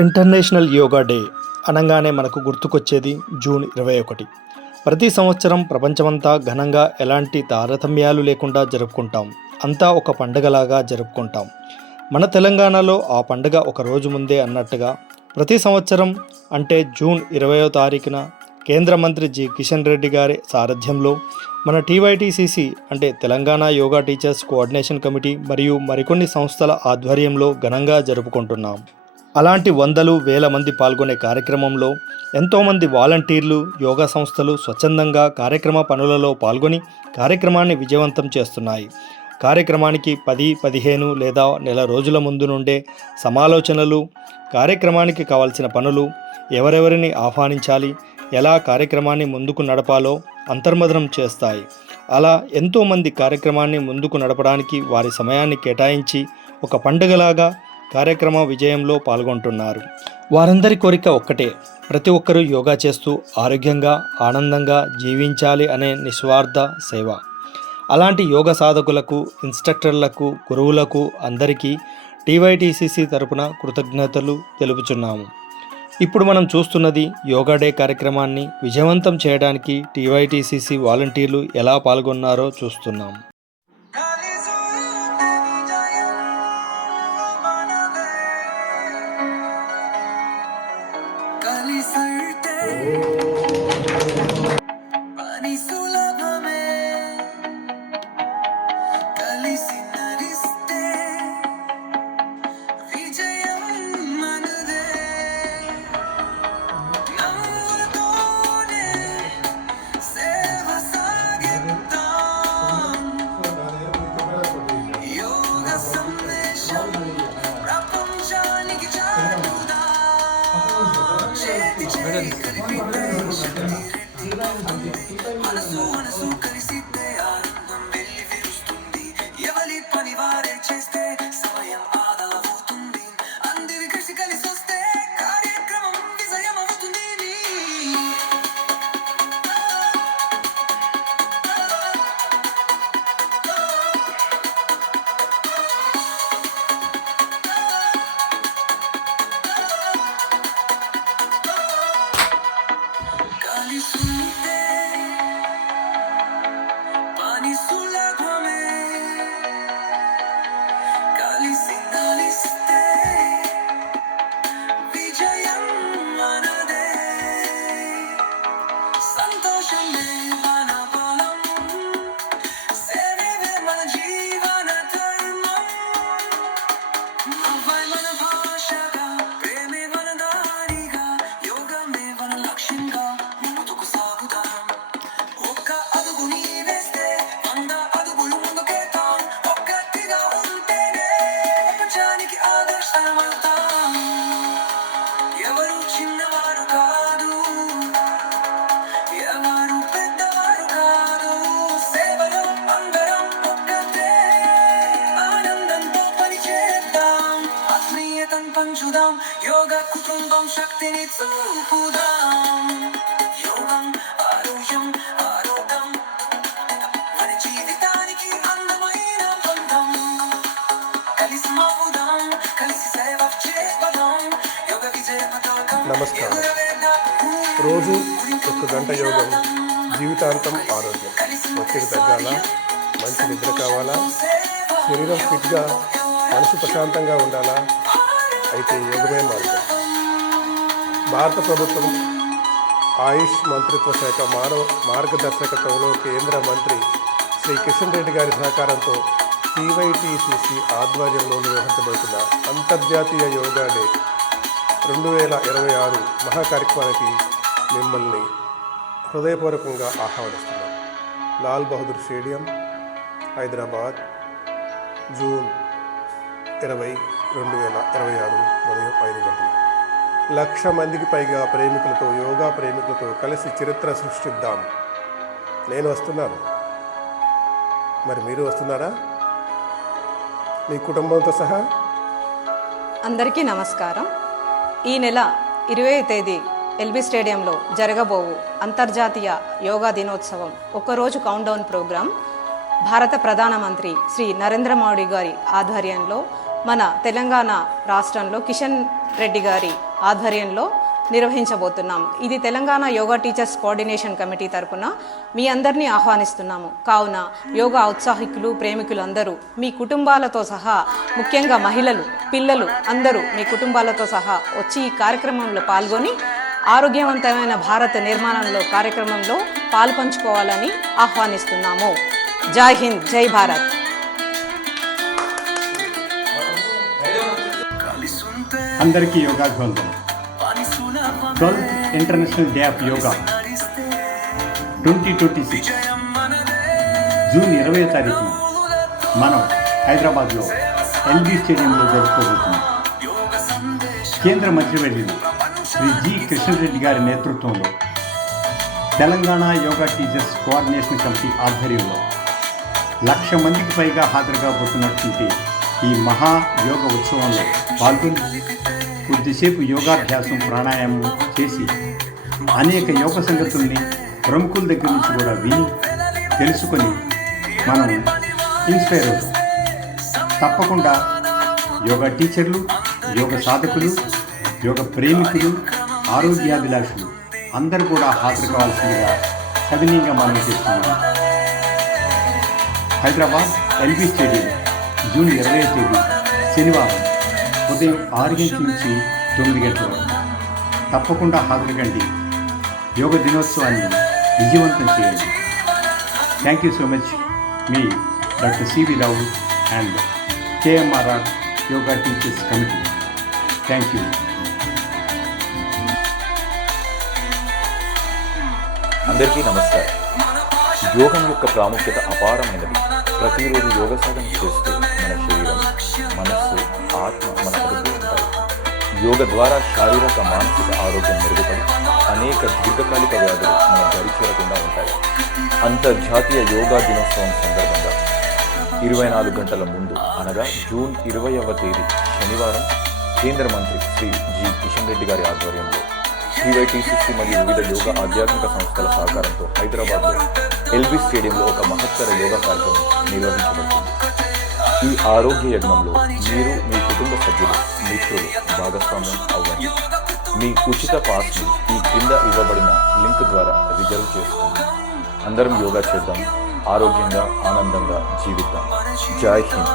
International yoga day అనగానే మనకు గుర్తుకొచ్చేది June 21. ప్రతి సంవత్సరం ప్రపంచమంతా ఘనంగా ఎలాంటి తారతమ్యాలు లేకుండా జరుపుకుంటాం. అంతా ఒక పండుగలాగా జరుపుకుంటాం. మన తెలంగాణలో ఆ పండుగ ఒక రోజు ముందే అన్నట్టుగా ప్రతి సంవత్సరం అంటే జూన్ 20వ తారీఖున కేంద్ర మంత్రి కిషన్ రెడ్డి గారి సారథ్యంలో మన టీవైటీసీసీ అంటే Telangana yoga teachers coordination committee మరియు మరికొన్ని సంస్థల ఆధ్వర్యంలో ఘనంగా జరుపుకుంటున్నాం. అలాంటి వందలు వేల మంది పాల్గొనే కార్యక్రమంలో ఎంతోమంది వాలంటీర్లు యోగా సంస్థలు స్వచ్ఛందంగా కార్యక్రమ పనులలో పాల్గొని కార్యక్రమాన్ని విజయవంతం చేస్తున్నాయి. కార్యక్రమానికి 10-15 లేదా నెల రోజుల ముందు నుండే సమాలోచనలు, కార్యక్రమానికి కావాల్సిన పనులు, ఎవరెవరిని ఆహ్వానించాలి, ఎలా కార్యక్రమాన్ని ముందుకు నడపాలో అంతర్మదనం చేస్తాయి. అలా ఎంతోమంది కార్యక్రమాన్ని ముందుకు నడపడానికి వారి సమయాన్ని కేటాయించి ఒక పండుగలాగా కార్యక్రమ విజయంలో పాల్గొంటున్నారు. వారందరి కోరిక ఒక్కటే, ప్రతి ఒక్కరూ యోగా చేస్తూ ఆరోగ్యంగా ఆనందంగా జీవించాలి అనే నిస్వార్థ సేవ. అలాంటి యోగా సాధకులకు, ఇన్స్ట్రక్టర్లకు, గురువులకు అందరికీ టీవైటీసీసీ తరపున కృతజ్ఞతలు తెలుపుచున్నాము. ఇప్పుడు మనం చూస్తున్నది యోగా డే కార్యక్రమాన్ని విజయవంతం చేయడానికి టీవైటీసీసీ వాలంటీర్లు ఎలా పాల్గొన్నారో చూస్తున్నాం. నమస్కారం. రోజు 1 గంట యోగం, జీవితాంతం ఆరోగ్యం. ఒత్తిడి తగ్గాలా, మంచి నిద్ర కావాలా, శరీరం ఫిట్గా, మనసు ప్రశాంతంగా ఉండాలా, అయితే యోగమే మార్గం. భారత ప్రభుత్వం ఆయుష్ మంత్రిత్వ శాఖ మార్గదర్శకత్వంలో కేంద్ర మంత్రి శ్రీ కిషన్ రెడ్డి గారి సహకారంతో టీవైటీసీసీ ఆధ్వర్యంలో నిర్వహించబడుతున్న అంతర్జాతీయ యోగా డే 2026 మహాకార్యక్రమానికి మిమ్మల్ని హృదయపూర్వకంగా ఆహ్వానిస్తున్నాం. లాల్ బహదూర్ స్టేడియం, హైదరాబాద్, జూన్ 20, 2026 ఉదయం 5 గంటలు. 1,00,000 మందికి పైగా ప్రేమికులతో, యోగా ప్రేమికులతో కలిసి చరిత్ర సృష్టిద్దాం. నేను వస్తున్నాను, మరి మీరు వస్తున్నారా? మీ కుటుంబంతో సహా. అందరికీ నమస్కారం. ఈ నెల 20వ తేదీ ఎల్బీ స్టేడియంలో జరగబోవు అంతర్జాతీయ యోగా దినోత్సవం ఒకరోజు కౌంట్డౌన్ ప్రోగ్రాం భారత ప్రధానమంత్రి శ్రీ నరేంద్ర మోడీ గారి ఆధ్వర్యంలో మన తెలంగాణ రాష్ట్రంలో కిషన్ రెడ్డి గారి ఆధ్వర్యంలో నిర్వహించబోతున్నాము. ఇది Telangana yoga teachers coordination committee తరపున మీ అందరినీ ఆహ్వానిస్తున్నాము. కావున యోగా ఔత్సాహికులు, ప్రేమికులు అందరూ మీ కుటుంబాలతో సహా, ముఖ్యంగా మహిళలు, పిల్లలు అందరూ మీ కుటుంబాలతో సహా వచ్చి ఈ కార్యక్రమంలో పాల్గొని ఆరోగ్యవంతమైన భారత నిర్మాణంలో కార్యక్రమంలో పాల్పంచుకోవాలని ఆహ్వానిస్తున్నాము. జై హింద్, జై భారత్. అందరికీ యోగాభివందనం. 12th international day of yoga 2026 June 20వ తారీఖున మనం హైదరాబాద్లో ఎల్బీ స్టేడియంలో జరుపుకోబోతున్నాం. కేంద్ర మంత్రివర్యులు శ్రీ జి కిషన్ రెడ్డి గారి నేతృత్వంలో Telangana yoga teachers coordination committee ఆధ్వర్యంలో 1,00,000 మందికి పైగా హాజరు కాబోతున్నటువంటి ఈ మహా యోగ ఉత్సవంలో పాల్గొని కొద్దిసేపు యోగాభ్యాసం, ప్రాణాయామం చేసి అనేక యోగ సంగతుల్ని ప్రముఖుల దగ్గర నుంచి కూడా విని తెలుసుకొని మనం ఇన్స్పైర్ అవుతాం. తప్పకుండా యోగా టీచర్లు, యోగ సాధకులు, యోగ ప్రేమికులు, ఆరోగ్యాభిలాషులు అందరూ కూడా హాజరు కావాల్సిందిగా సవినీయంగా మనం చేస్తున్నాం. హైదరాబాద్ ఎల్బీ స్టేడియం జూన్ 20వ తేదీ శనివారం ఉదయం 6 గంటల నుంచి 9 గంటల వరకు తప్పకుండా హాజరు కండి. యోగ దినోత్సవాన్ని విజయవంతం చేయండి. Thank you so much. మీ doctor CV Rao and KMRR yoga teachers committee. Thank you. అందరికీ నమస్కారం. యోగం యొక్క ప్రాముఖ్యత అపారమైనది. ప్రతిరోజు యోగ సాధన చేస్తూ మన శరీరం, మనస్సు, ఆత్మ మన అదుపులో ఉంటాయి. యోగ ద్వారా శారీరక, మానసిక ఆరోగ్యం మెరుగుపడి అనేక దీర్ఘకాలిక వ్యాధులు మన దరి చేరకుండా ఉంటాయి. అంతర్జాతీయ యోగా దినోత్సవం సందర్భంగా 24 గంటల ముందు అనగా జూన్ 20వ తేదీ శనివారం కేంద్ర మంత్రి శ్రీ జి కిషన్ రెడ్డి గారి ఆధ్వర్యంలో టీవైటీసీసీ మరియు వివిధ యోగా ఆధ్యాత్మిక సంస్థల సహకారంతో హైదరాబాద్లో ఎల్బీ స్టేడియంలో ఒక మహత్తర యోగా కార్యక్రమం నిర్వహించబడుతుంది. ఈ ఆరోగ్య యజ్ఞంలో మీరు, మీ కుటుంబ సభ్యులు, మిత్రులు భాగస్వామ్యం అవ్వండి. మీ ఉచిత పాస్ని ఈ క్రింద ఇవ్వబడిన లింక్ ద్వారా రిజర్వ్ చేసుకోండి. అందరం యోగా చేద్దాం, ఆరోగ్యంగా, ఆనందంగా జీవిద్దాం. జై హింద్.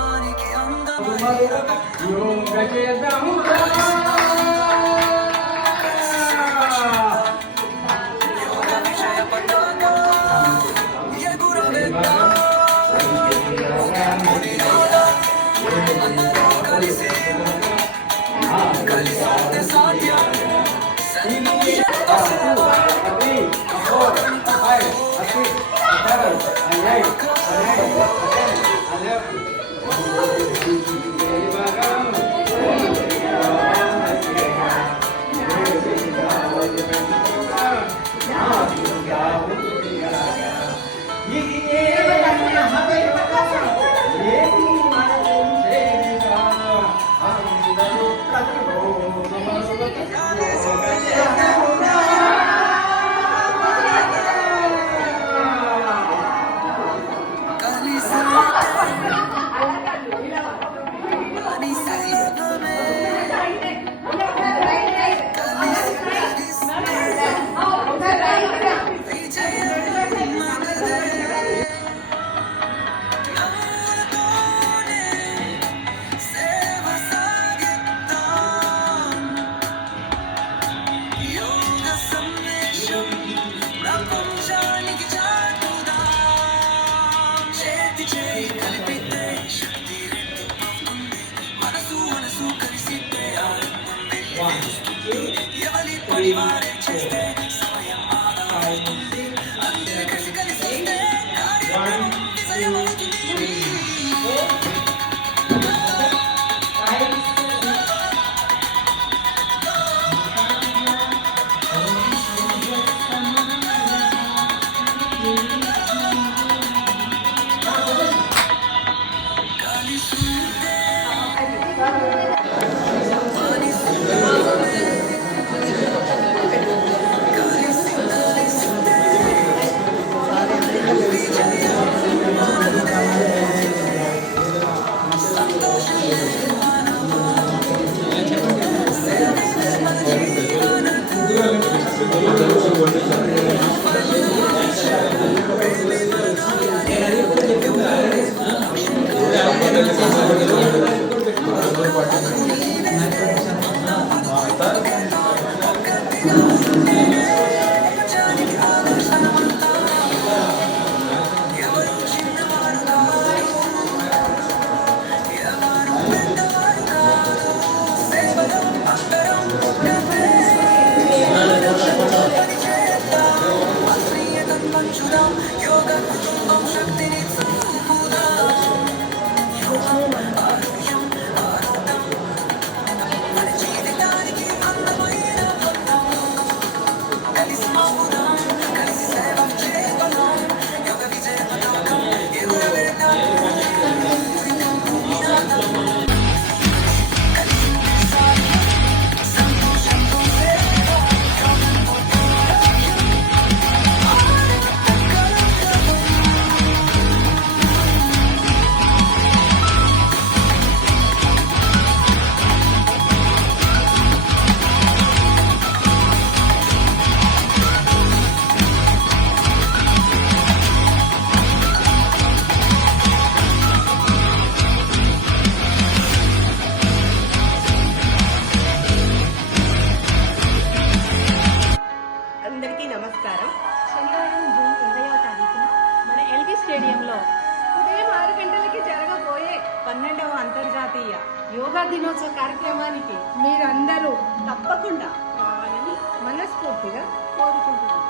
తప్పకుండా రావాలని మనస్ఫూర్తిగా కోరుకుంటున్నాను.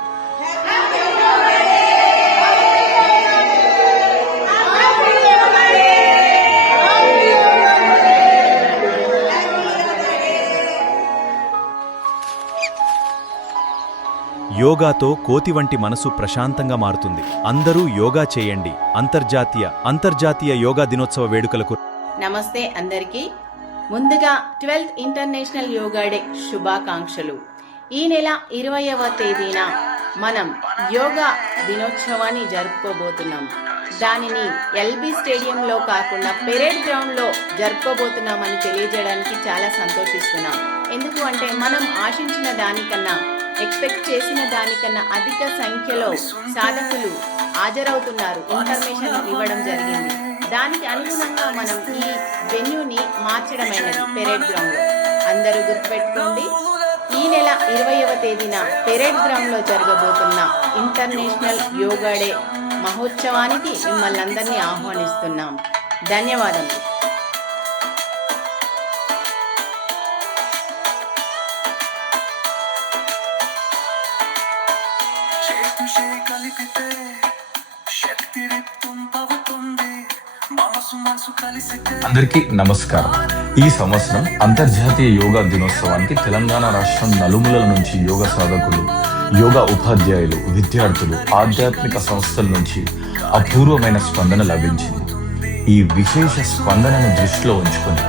యోగాతో కోతి వంటి మనసు ప్రశాంతంగా మారుతుంది. అందరూ యోగా చేయండి. అంతర్జాతీయ యోగా దినోత్సవ వేడుకలకు నమస్తే అందరికీ. ముందుగా 12th ఇంటర్నేషనల్ యోగా డే శుభాకాంక్షలు. ఈ నెల 20వ తేదీన మనం యోగా దినోత్సవాన్ని జరుపుకోబోతున్నాం. దానిని ఎల్బీ స్టేడియంలో కాకుండా పెరేడ్ గ్రౌండ్లో జరుపుకోబోతున్నామని తెలియజేయడానికి చాలా సంతోషిస్తున్నాం. ఎందుకు అంటే మనం ఆశించిన దానికన్నా, ఎక్స్పెక్ట్ చేసిన దానికన్నా అధిక సంఖ్యలో సాధకులు హాజరవుతున్నారు. ఇన్ఫర్మేషన్ ఇవ్వడం జరిగింది. దానికి అనుగుణంగా మనం ఈ వెన్యూని మార్చడమైనది పెరేడ్ గ్రౌండ్లో. అందరూ గుర్తుపెట్టుకోండి, ఈ నెల 20వ తేదీన పెరేడ్ గ్రౌండ్లో జరగబోతున్న ఇంటర్నేషనల్ యోగా డే మహోత్సవానికి మిమ్మల్ని అందరినీ ఆహ్వానిస్తున్నాం. ధన్యవాదాలు. అందరికీ నమస్కారం. ఈ సంవత్సరం అంతర్జాతీయ యోగా దినోత్సవానికి తెలంగాణ రాష్ట్రం నలుమూలల నుంచి యోగా సాధకులు, యోగా ఉపాధ్యాయులు, విద్యార్థులు, ఆధ్యాత్మిక సంస్థల నుంచి అపూర్వమైన స్పందన లభించింది. ఈ విశేష స్పందనను దృష్టిలో ఉంచుకొని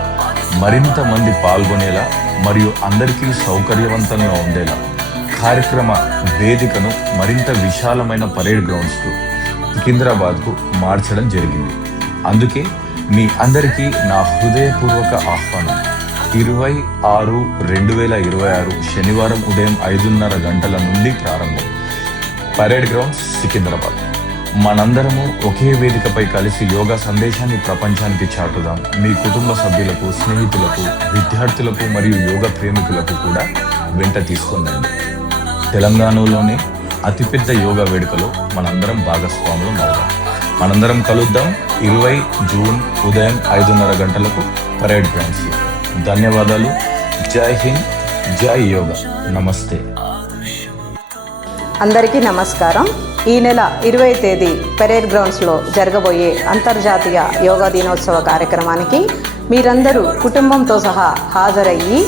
మరింత మంది పాల్గొనేలా మరియు అందరికీ సౌకర్యవంతంగా ఉండేలా కార్యక్రమ వేదికను మరింత విశాలమైన పరేడ్ గ్రౌండ్స్కు సికింద్రాబాద్కు మార్చడం జరిగింది. అందుకే మీ అందరికీ నా హృదయపూర్వక ఆహ్వానం. 26/2026 శనివారం ఉదయం 5:30 గంటల నుండి ప్రారంభం. Parade grounds Secunderabad. మనందరము ఒకే వేదికపై కలిసి యోగా సందేశాన్ని ప్రపంచానికి చాటుదాం. మీ కుటుంబ సభ్యులకు, స్నేహితులకు, విద్యార్థులకు మరియు యోగా ప్రేమికులకు కూడా వెంట తీసుకుందండి. తెలంగాణలోనే అతిపెద్ద యోగా వేడుకలో మనందరం భాగస్వాములం అవుదాం. మనందరం కలుద్దాం 20 జూన్ ఉదయం 5:30 గంటలకు పరేడ్ గ్రౌండ్స్లో. ధన్యవాదాలు. జై హింద్, జై యోగా. నమస్తే. అందరికీ నమస్కారం. ఈ నెల 20వ తేదీ పెరేడ్ గ్రౌండ్స్లో జరగబోయే అంతర్జాతీయ యోగా దినోత్సవ కార్యక్రమానికి మీరందరూ కుటుంబంతో సహా హాజరయ్యి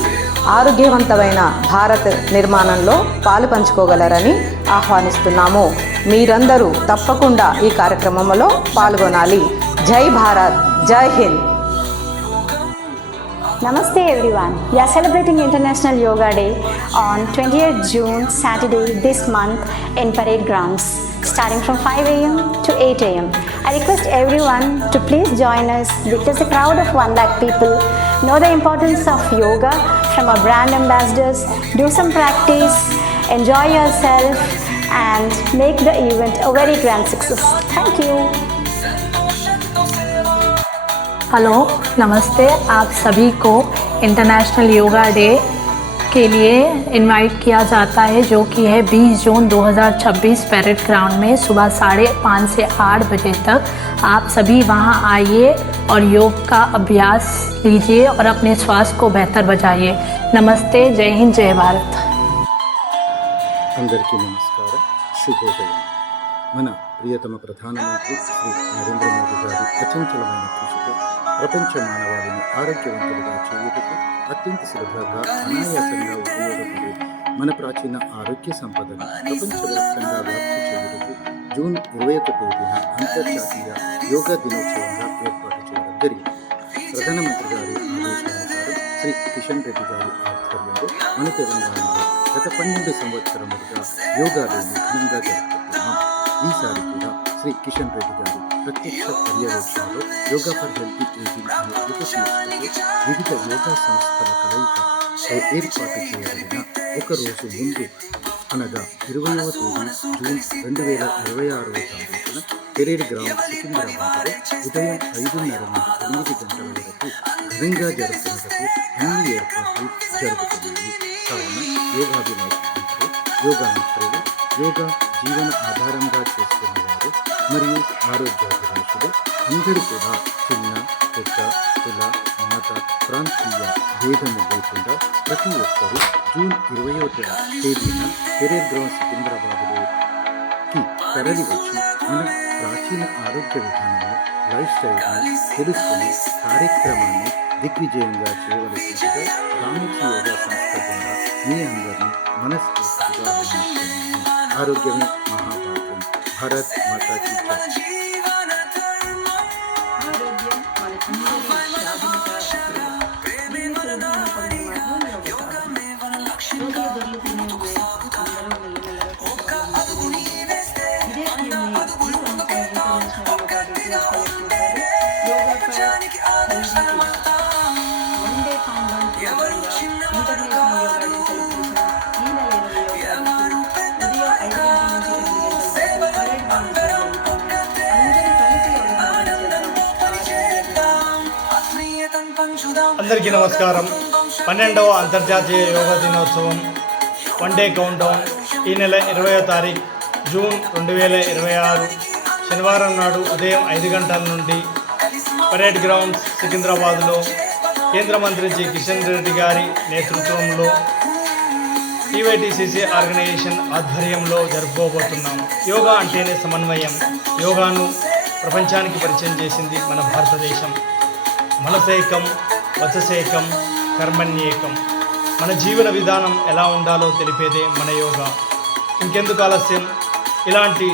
ఆరోగ్యవంతమైన భారత్ నిర్మాణంలో పాలు పంచుకోగలరని ఆహ్వానిస్తున్నాము. మీరందరూ తప్పకుండా ఈ కార్యక్రమంలో పాల్గొనాలి. జై భారత్, జై Hind. Namaste everyone. We are celebrating International Yoga Day on 28th June, Saturday this month in Parade Grounds, starting from 5 a.m. to 8 a.m. I request everyone to please join us because a crowd of 1 lakh people know the importance of yoga from our brand ambassadors. Do some practice, enjoy yourself and make the event a very grand success. Thank you. Hello, नमस्ते. आप सभी को international yoga day के लिए invite किया जाता है, जो कि है 20 जून 2026 पैरेड ग्राउंड में सुबह 5:30 से 8 बजे तक. आप सभी वहां आइए और योग का अभ्यास लीजिए और अपने स्वास्थ्य को बेहतर बचाइए. नमस्ते, जय हिंद, जय भारत. అందరికీ నమస్కారం, శుభోదయం. మన ప్రియతమ ప్రధానమంత్రి శ్రీ నరేంద్ర మోదీ గారి అచంచలమైన కృషితో ప్రపంచ మానవాళిని ఆరోగ్యవంతులుగా చేయుటకు అత్యంత సులభంగా అనాయాసంగా ఉపయోగపడే మన ప్రాచీన ఆరోగ్య సంపదను ప్రపంచవ్యాప్తంగా వ్యాప్తి చేయుటకు జూన్ 21వ తేదీన అంతర్జాతీయ యోగా దినోత్సవంగా ఏర్పాటు చేయడం జరిగింది. ప్రధానమంత్రి గారి ఆదేశానుసారం శ్రీ కిషన్ రెడ్డి గారి ఆధ్వర్యంలో మన తెలంగాణలో గత 12 సంవత్సరములుగా యోగా డేని ఘనంగా జరుపుకుంటున్నాం. ఈసారి కూడా శ్రీ కిషన్ రెడ్డి గారు ప్రత్యక్ష పర్యవేక్షణలో యోగా ఫర్ హెల్తీ ఏజింగ్ అనే ఉపశీర్షికతో వివిధ యోగా సంస్థల కలయిక ఏర్పాటు చేయబడిన ఒక రోజు ముందు అనగా 20వ తేదీ జూన్ 2026వ తారీఖున పెరేడ్ గ్రౌండ్ సికింద్రాబాద్లో ఉదయం 5:30 నుండి 8 గంటల వరకు ఘనంగా జరుపుకున్నటకు అన్ని ఏర్పాట్లు జరుగుతున్నాయి. కావున యోగాభిలాషులు, యోగా మిత్రులు, యోగా జీవన ఆధారంగా చేసుకునేవారు మరియు ఆరోగ్యాభిలాషులు అందరూ కూడా చిన్న, పెద్ద, కుల, మత, మత ప్రాంతీయ భేదము లేకుండా ప్రతి ఒక్కరూ జూన్ 20వ తేదీన పెరేడ్ గ్రౌండ్ సికింద్రాబాద్లోకి తరలి వచ్చి మన ప్రాచీన ఆరోగ్య విధానాన్ని లైఫ్ స్టైల్ని తెలుసుకుని కార్యక్రమాన్ని దిగ్విజయంగా చేయవలసిందిగా రామోజీ యోగా సంస్థ ద్వారా మీ అందరినీ మనస్ఫూర్తిగా ఆహ్వానిస్తున్నాను. ఆరోగ్యమే మహాభాగ్యం. భారత్ మాతా కీ జై. అందరికీ నమస్కారం. 12వ అంతర్జాతీయ యోగా దినోత్సవం వన్ డే కౌంట్ డౌన్ ఈ నెల 20వ తారీఖు జూన్ 2026 శనివారం నాడు ఉదయం 5 గంటల నుండి పరేడ్ గ్రౌండ్స్ సికింద్రాబాద్లో కేంద్ర మంత్రి జి కిషన్ రెడ్డి గారి నేతృత్వంలో టీవైటీసీసీ ఆర్గనైజేషన్ ఆధ్వర్యంలో జరుపుకోబోతున్నాం. యోగా అంటేనే సమన్వయం. యోగాను ప్రపంచానికి పరిచయం చేసింది మన భారతదేశం. మనసేకం, వచసేకం, కర్మణ్యేకం. మన జీవన విధానం ఎలా ఉండాలో తెలిపేదే మన యోగా. ఇంకెందుకు ఆలస్యం? ఇలాంటి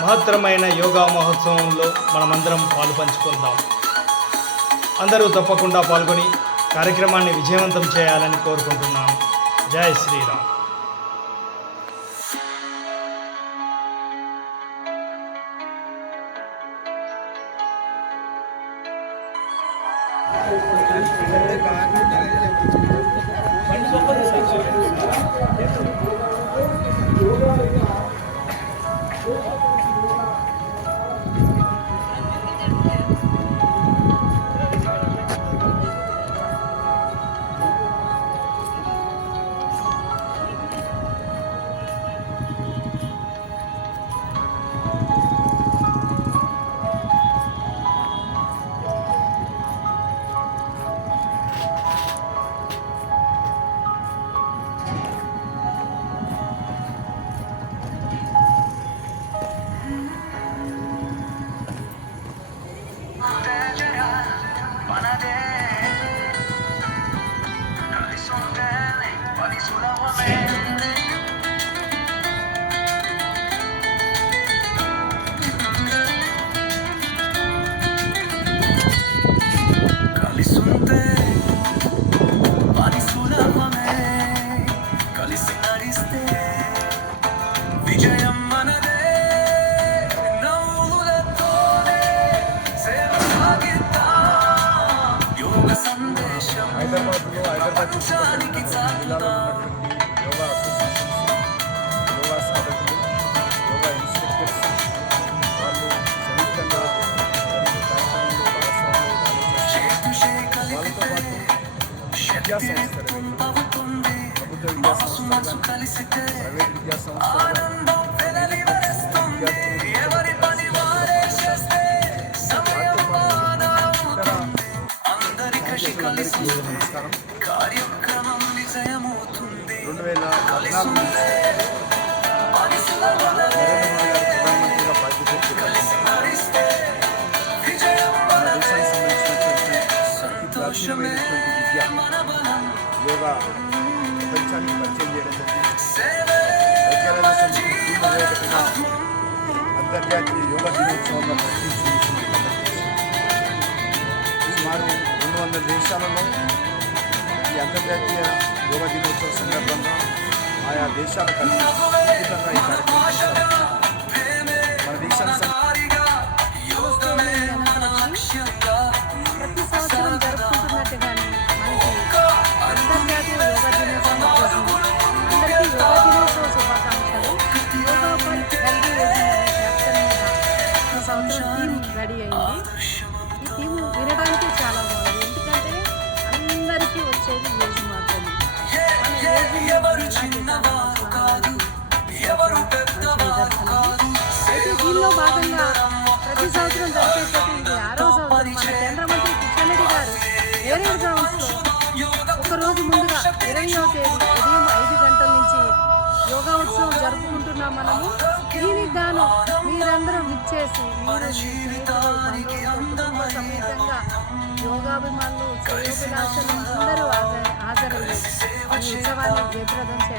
మహత్తరమైన యోగా మహోత్సవంలో మనమందరం పాలు పంచుకుందాం. అందరూ తప్పకుండా పాల్గొని కార్యక్రమాన్ని విజయవంతం చేయాలని కోరుకుంటున్నాను. జై శ్రీరామ్. హైదరాబాద్ జిల్లాలో ఉన్నటువంటి యోగా అసోసియేషన్స్, యోగా సాధకులు, యోగా ఇన్స్ట్రక్టర్స్ వాళ్ళు సంయుక్తంగా కార్యక్రమంలో వాళ్ళతో పాటు విద్యా సంస్థలు, ప్రభుత్వ విద్యా సంస్థలు, ప్రైవేట్ విద్యా సంస్థలు, నమస్కారం. 2014 నుంచి నరేంద్ర మోడీ గారు ప్రధానమంత్రిగా బాధ్యత చేపట్టిన మన దేశానికి సంబంధించినటువంటి అతి ప్రాచీనమైనటువంటి విద్య యోగా ప్రపంచానికి పరిచయం చేయడం జరిగింది. ఐక్యరాజ్య సమితి అంతర్జాతీయ యోగా దినోత్సవంగా ప్రకటించింది. సుమారు 200 దేశాలలో ఈ అంతర్జాతీయ యోగా దినోత్సవ సందర్భంగా ఆయా దేశాల కలిసి అద్భుతంగా ఈ కార్యక్రమం చేశారు. మన దేశానికి ప్రతి సంవత్సరం జరుపుకుంటున్నట్టుగానే మనకి అంతర్జాతీయ యోగా దినోత్సవం వచ్చేసింది. అందరికీ యోగా దినోత్సవ శుభాకాంక్షలు. యోగా ఫర్ హెల్తీ ఏజింగ్ ఈ సంవత్సరం థీమ్ రెడీ అయింది. ఈ థీమ్ వినడానికి చాలా బాగుంది. ఎందుకంటే అందరికీ వచ్చేది ఏజ్ మాత్రమే. అయితే దీనిలో భాగంగా ప్రతి సంవత్సరం జరిపేటట్టు ఇది 6వ సంవత్సరం. మన కేంద్ర మంత్రి కిషన్ రెడ్డి గారు ఏరేడుగా 20వ తేదీ ఉదయం 5 గంటల నుంచి యోగా ఉత్సవం జరుపుకుంటున్నాం మనము. దీనికి గాను మీరందరూ విచ్చేసి మీరు మీ స్నేహితులు బంధువులతో కుటుంబ సమేతంగా యోగాభిమానులు శ్రేయోభిలాషులు అందరూ హాజరయ్యి ఈ ఉత్సవాన్ని జయప్రదం చేయాలి.